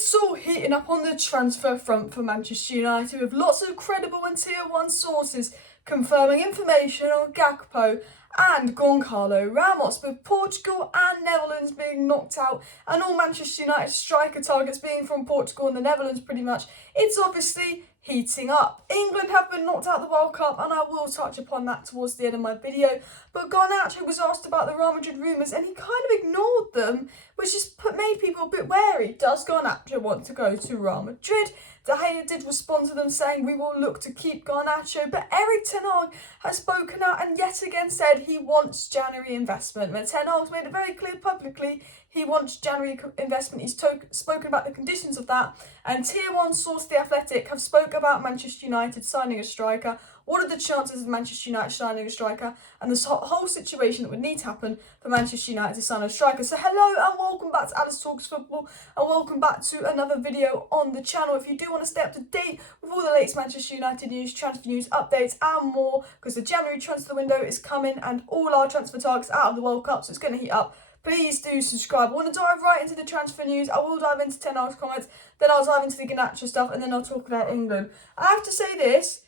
It's all heating up on the transfer front for Manchester United, with lots of credible and tier 1 sources confirming information on Gakpo and Goncalo Ramos, with Portugal and Netherlands being knocked out and all Manchester United striker targets being from Portugal and the Netherlands pretty much. It's obviously heating up. England have been knocked out of the World Cup, and I will touch upon that towards the end of my video, but Garnacho was asked about the Real Madrid rumours and he kind of ignored them, which just made people a bit wary. Does Garnacho want to go to Real Madrid? De Gea did respond to them saying we will look to keep Garnacho, but Erik Ten Hag has spoken out and yet again said he wants January investment. When Ten Hag's made it very clear publicly he wants January investment, he's spoken about the conditions of that, and tier 1 source The Athletic have spoke about Manchester United signing a striker. What are the chances of Manchester United signing a striker, and this whole situation that would need to happen for Manchester United to sign a striker. So hello and welcome back to Alice Talks Football, and welcome back to another video on the channel. If you do want to stay up to date with all the latest Manchester United news, transfer news, updates and more, because the January transfer window is coming and all our transfer targets out of the World Cup, so it's going to heat up, please do subscribe. I want to dive right into the transfer news. I will dive into Ten Hag's comments, then I'll dive into the Garnacho stuff, and then I'll talk about England. I have to say this,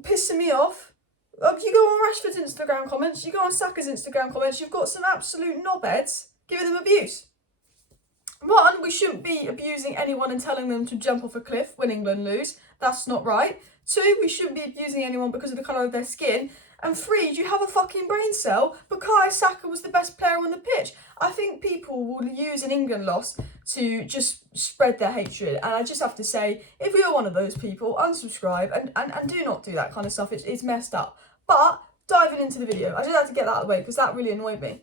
pissing me off. You go on Rashford's Instagram comments, you go on Saka's Instagram comments, you've got some absolute knobheads giving them abuse. One, we shouldn't be abusing anyone and telling them to jump off a cliff when England lose. That's not right. Two, we shouldn't be abusing anyone because of the colour of their skin. And three, do you have a fucking brain cell? Bukayo Saka was the best player on the pitch. I think people will use an England loss to just spread their hatred. And I just have to say, if you're one of those people, unsubscribe and do not do that kind of stuff. It's messed up. But diving into the video, I just had to get that out of the way because that really annoyed me.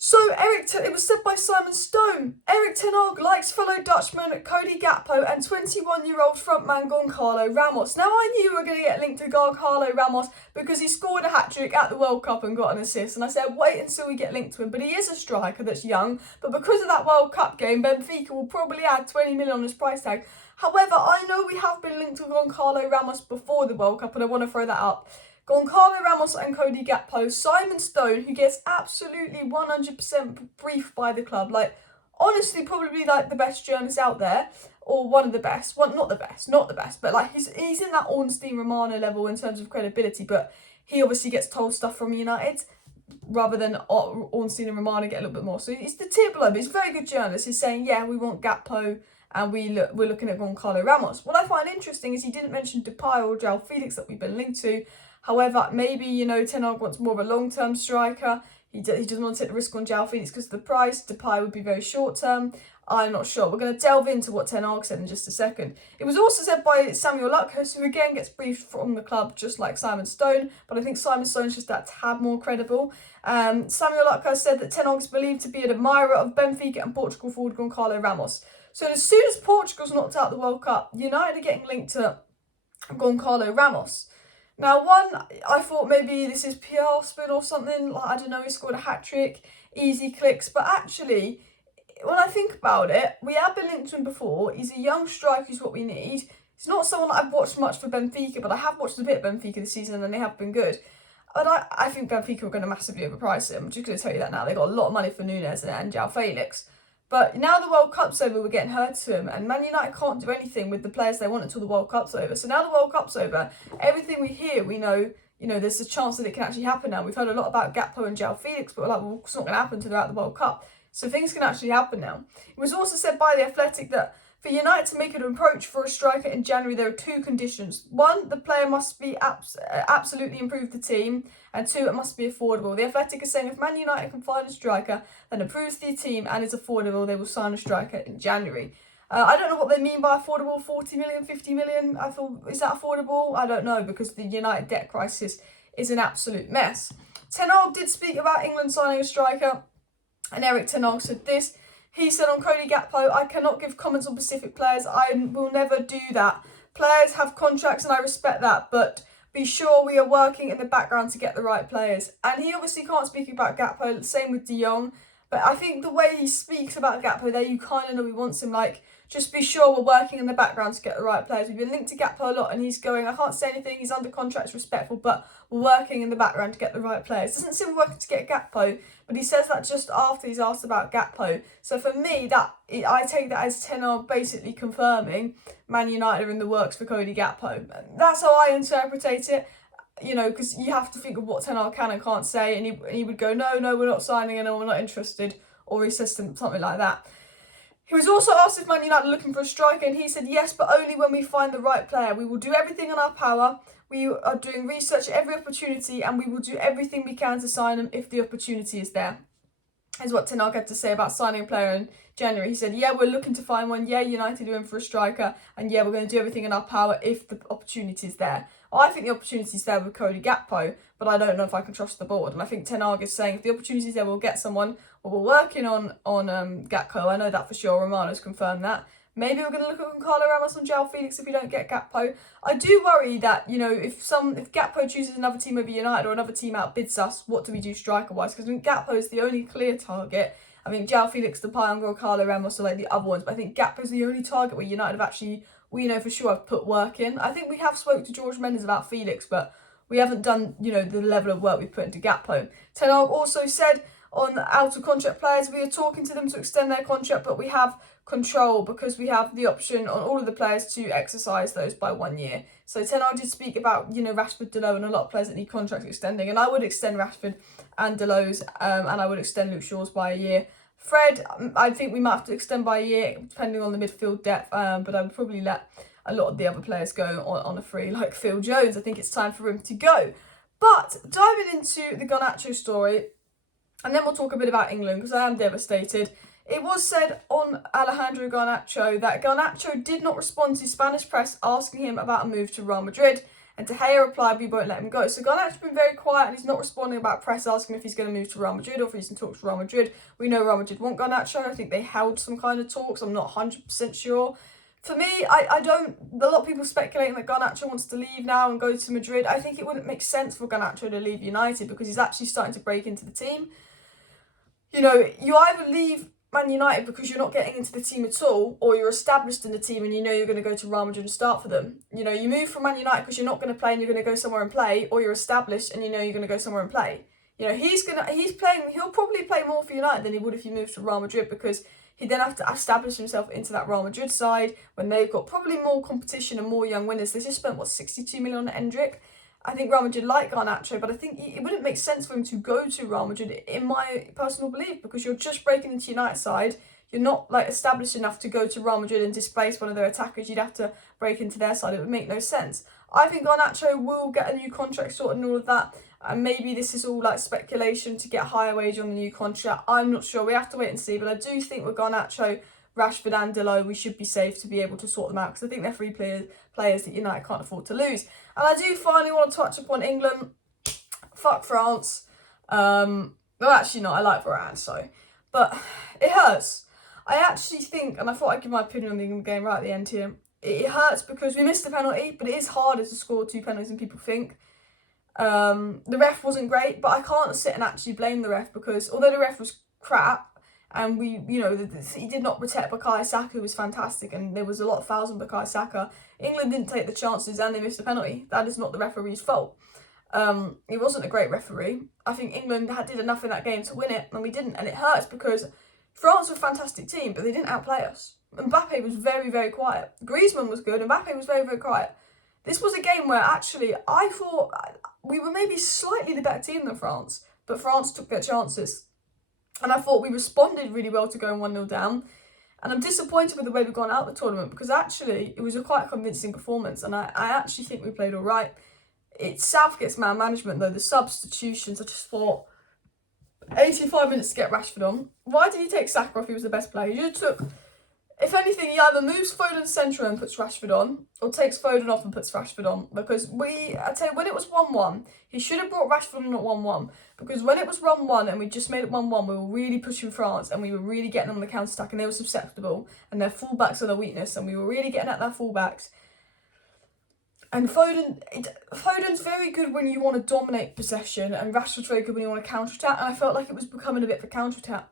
So, it was said by Simon Stone, Erik Ten Hag likes fellow Dutchman Cody Gakpo and 21-year-old frontman Goncalo Ramos. Now, I knew we were going to get linked to Goncalo Ramos because he scored a hat-trick at the World Cup and got an assist. And I said, wait until we get linked to him. But he is a striker that's young. But because of that World Cup game, Benfica will probably add 20 million on his price tag. However, I know we have been linked to Goncalo Ramos before the World Cup, and I want to throw that up. Goncalo Ramos and Cody Gakpo, Simon Stone, who gets absolutely 100% briefed by the club, like, honestly, probably, like, the best journalist out there, or one of the best, well, not the best, but, like, he's in that Ornstein Romano level in terms of credibility, but he obviously gets told stuff from United, rather than Ornstein and Romano get a little bit more, so he's the tier below, but he's a very good journalist. He's saying, yeah, we want Gakpo, and we're looking at Goncalo Ramos. What I find interesting is he didn't mention Depay or João Felix that we've been linked to. However, maybe, you know, Ten Hag wants more of a long-term striker. He doesn't want to take the risk on João Felix because of the price. Depay would be very short-term. I'm not sure. We're going to delve into what Ten Hag said in just a second. It was also said by Samuel Luckhurst, who again gets briefed from the club just like Simon Stone, but I think Simon Stone's just that tad more credible. Samuel Luckhurst said that Ten Hag's believed to be an admirer of Benfica and Portugal forward Goncalo Ramos. So as soon as Portugal's knocked out the World Cup, United are getting linked to Goncalo Ramos. Now, one, I thought maybe this is PR spin or something, like, I don't know, he scored a hat-trick, easy clicks, but actually, when I think about it, we have been linked to him before. He's a young striker, who's what we need. He's not someone that I've watched much for Benfica, but I have watched a bit of Benfica this season and they have been good. And I think Benfica are going to massively overprice him. I'm just going to tell you that now. They got a lot of money for Nunes and João Felix. But now the World Cup's over, we're getting hurt to him, and Man United can't do anything with the players they want until the World Cup's over. So now the World Cup's over, everything we hear, we know, you know, there's a chance that it can actually happen now. We've heard a lot about Gakpo and João Felix, but we're like, well, it's not going to happen throughout the World Cup. So things can actually happen now. It was also said by The Athletic that for United to make an approach for a striker in January, there are two conditions. One, the player must be absolutely improve the team, and two, it must be affordable. The Athletic is saying if Man United can find a striker that improves the team and is affordable, they will sign a striker in January. I don't know what they mean by affordable, 40 million, 50 million. I thought, is that affordable? I don't know, because the United debt crisis is an absolute mess. Ten Hag did speak about England signing a striker, and Erik Ten Hag said this. He said on Cody Gakpo, I cannot give comments on specific players. I will never do that. Players have contracts and I respect that, but be sure we are working in the background to get the right players. And he obviously can't speak about Gakpo, same with De Jong. But I think the way he speaks about Gakpo there, you kind of know he wants him like, just be sure we're working in the background to get the right players. We've been linked to Gakpo a lot and he's going, I can't say anything, he's under contract, it's respectful, but we're working in the background to get the right players. Doesn't seem we're working to get Gakpo, but he says that just after he's asked about Gakpo. So for me, I take that as Ten Hag basically confirming Man United are in the works for Cody Gakpo. That's how I interpretate it. You know, because you have to think of what Ten Hag can and can't say, and he would go, no, we're not signing anyone, we're not interested, or he says something like that. He was also asked if Man United are looking for a striker, and he said yes, but only when we find the right player. We will do everything in our power. We are doing research at every opportunity, and we will do everything we can to sign him if the opportunity is there. Is what Ten Hag had to say about signing a player in January. He said, yeah, we're looking to find one. Yeah, United are in for a striker, and yeah, we're going to do everything in our power if the opportunity is there. I think the opportunity is there with Cody Gakpo, but I don't know if I can trust the board. And I think Ten Hag is saying if the opportunity is there, we'll get someone. Well, we're working on Gakpo. I know that for sure. Romano's confirmed that. Maybe we're going to look at Goncalo Ramos and João Felix if we don't get Gakpo. I do worry that, you know, if Gakpo chooses another team over United or another team outbids us, what do we do striker-wise? Because I think Gakpo is the only clear target. I mean, João Felix, Depay and Goncalo Ramos are like the other ones, but I think Gakpo is the only target where United have actually, we know for sure, have put work in. I think we have spoke to George Mendes about Felix, but we haven't done, you know, the level of work we put into Gakpo. Ten Hag also said on out-of-contract players, we are talking to them to extend their contract, but we have control because we have the option on all of the players to exercise those by 1 year. So Ten Hag did speak about, you know, Rashford, Deleuze and a lot of players that need contracts extending, and I would extend Rashford and Deleuze, and I would extend Luke Shaw's by a year. Fred, I think we might have to extend by a year depending on the midfield depth, but I would probably let a lot of the other players go on a free, like Phil Jones. I think it's time for him to go. But diving into the Garnacho story, and then we'll talk a bit about England because I am devastated. It was said on Alejandro Garnacho that Garnacho did not respond to Spanish press asking him about a move to Real Madrid, and De Gea replied, we won't let him go. So Garnacho's been very quiet and he's not responding about press asking if he's going to move to Real Madrid or if he's in talks to Real Madrid. We know Real Madrid want Garnacho. I think they held some kind of talks. I'm not 100% sure. For me, I don't, a lot of people speculating that Garnacho wants to leave now and go to Madrid. I think it wouldn't make sense for Garnacho to leave United because he's actually starting to break into the team. You know, you either leave Man United because you're not getting into the team at all, or you're established in the team and you know you're going to go to Real Madrid and start for them. You know, you move from Man United because you're not going to play and you're going to go somewhere and play, or you're established and you know you're going to go somewhere and play. You know, he'll probably play more for United than he would if he moved to Real Madrid because he'd then have to establish himself into that Real Madrid side when they've got probably more competition and more young winners. They just spent, 62 million on Endrick. I think Real Madrid like Garnacho, but I think it wouldn't make sense for him to go to Real Madrid, in my personal belief, because you're just breaking into United side. You're not like established enough to go to Real Madrid and displace one of their attackers. You'd have to break into their side. It would make no sense. I think Garnacho will get a new contract sorted and all of that. And maybe this is all like speculation to get higher wage on the new contract. I'm not sure. We have to wait and see. But I do think with Garnacho, Rashford and Deleuze, we should be safe to be able to sort them out because I think they're three players that United can't afford to lose. And I do finally want to touch upon England. Fuck France. Well, actually not. I like Varane, so. But it hurts. I actually think, and I thought I'd give my opinion on the England game right at the end here. It hurts because we missed a penalty, but it is harder to score 2 penalties than people think. The ref wasn't great, but I can't sit and actually blame the ref because although the ref was crap, and he did not protect Bukayo Saka, who was fantastic, and there was a lot of fouls on Bukayo Saka. England didn't take the chances and they missed a penalty. That is not the referee's fault. He wasn't a great referee. I think England did enough in that game to win it, and we didn't. And it hurts because France was a fantastic team, but they didn't outplay us. Mbappe was very, very quiet. Griezmann was good. Mbappe was very, very quiet. This was a game where actually I thought we were maybe slightly the better team than France, but France took their chances. And I thought we responded really well to going 1-0 down. And I'm disappointed with the way we've gone out the tournament because actually it was a quite convincing performance. And I actually think we played all right. It's Southgate's man management though. The substitutions, I just thought 85 minutes to get Rashford on. Why did he take Saka if he was the best player? You took, if anything, he either moves Foden centre and puts Rashford on, or takes Foden off and puts Rashford on. Because I tell you, when it was 1-1, he should have brought Rashford on at 1-1. Because when it was 1-1 and we just made it 1-1, we were really pushing France and we were really getting them on the counter-attack and they were susceptible and their full-backs are their weakness and we were really getting at their full-backs. And Foden's very good when you want to dominate possession and Rashford's very good when you want to counter-attack, and I felt like it was becoming a bit of a counter-attack.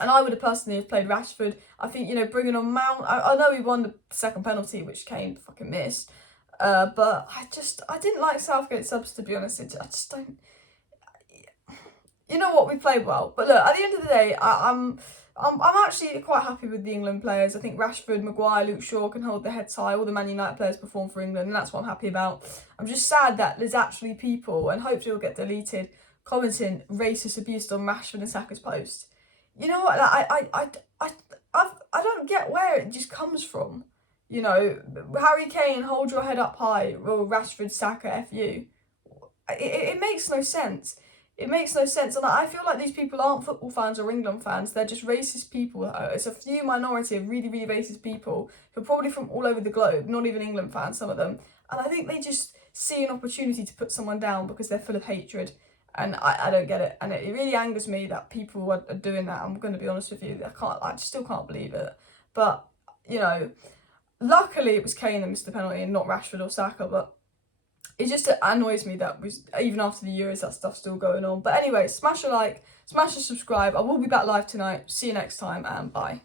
And I would have personally have played Rashford. I think, you know, bringing on Mount, I know he won the second penalty, which Kane fucking missed. But I didn't like Southgate subs, to be honest. I just don't. You know what, we played well. But look, at the end of the day, I'm actually quite happy with the England players. I think Rashford, Maguire, Luke Shaw can hold their heads high. All the Man United players perform for England, and that's what I'm happy about. I'm just sad that there's actually people, and hopefully it'll get deleted, commenting racist abuse on Rashford and Saka's post. You know what? I don't get where it just comes from. You know, Harry Kane, hold your head up high, or Rashford, Saka, F you. It makes no sense. It makes no sense, and I feel like these people aren't football fans or England fans. They're just racist people. It's a few minority of really, really racist people who are probably from all over the globe, not even England fans, some of them. And I think they just see an opportunity to put someone down because they're full of hatred. And I don't get it. And it really angers me that people are doing that. I'm going to be honest with you. I just still can't believe it. But, you know, luckily it was Kane that missed the penalty and not Rashford or Saka. But it just annoys me that even after the Euros, that stuff's still going on. But anyway, smash a like, smash a subscribe. I will be back live tonight. See you next time, and bye.